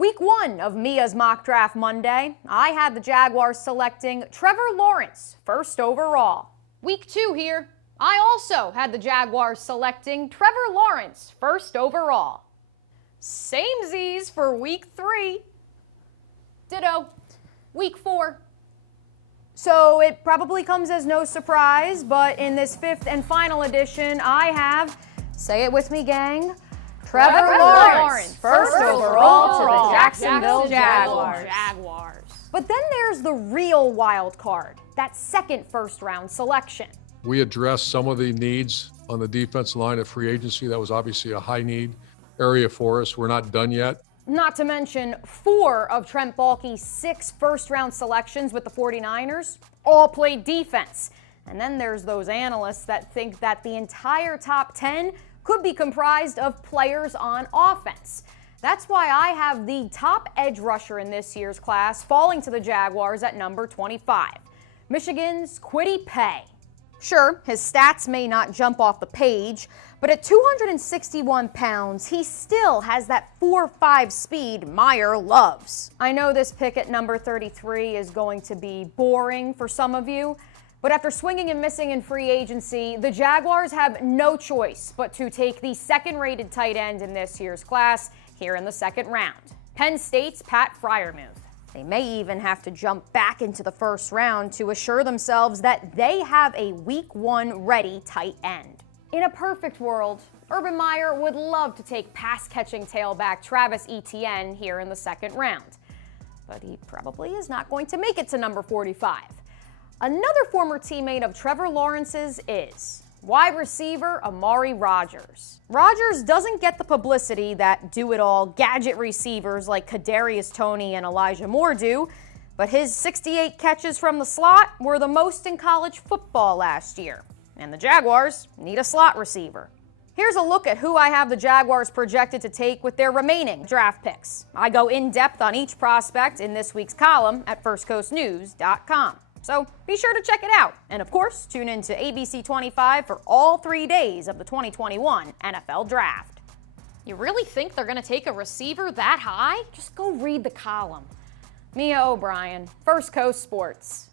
Week 1 of Mia's Mock Draft Monday, I had the Jaguars selecting Trevor Lawrence, first overall. Week 2 here, I also had the Jaguars selecting Trevor Lawrence, first overall. Samesies for Week 3. Ditto. Week 4. So it probably comes as no surprise, but in this 5th and final edition, I have, say it with me, gang, Trevor Lawrence, first overall to the Jacksonville-Jaguars. But then there's the real wild card, that second first-round selection. We addressed some of the needs on the defense line at free agency. That was obviously a high-need area for us. We're not done yet. Not to mention 4 of Trent Baalke's 6 first-round selections with the 49ers all played defense. And then there's those analysts that think that the entire top 10 could be comprised of players on offense. That's why I have the top edge rusher in this year's class falling to the Jaguars at number 25, Michigan's KWITY PAYE. Sure, his stats may not jump off the page, but at 261 pounds, he still has that 4.5 speed Meyer loves. I know this pick at number 33 is going to be boring for some of you, but after swinging and missing in free agency, the Jaguars have no choice but to take the second-rated tight end in this year's class here in the second round, Penn State's Pat FREIERMUTH. They may even have to jump back into the first round to assure themselves that they have a Week 1 ready tight end. In a perfect world, Urban Meyer would love to take pass-catching tailback Travis Etienne here in the second round, but he probably is not going to make it to number 45. Another former teammate of Trevor Lawrence's is wide receiver AMARI RODGERS. RODGERS doesn't get the publicity that do-it-all gadget receivers like Kadarius Toney and Elijah Moore do, but his 68 catches from the slot were the most in college football last year, and the Jaguars need a slot receiver. Here's a look at who I have the Jaguars projected to take with their remaining draft picks. I go in-depth on each prospect in this week's column at firstcoastnews.com. So be sure to check it out. And of course, tune in to ABC 25 for all 3 days of the 2021 NFL Draft. You really think they're going to take a receiver that high? Just go read the column. Mia O'Brien, First Coast Sports.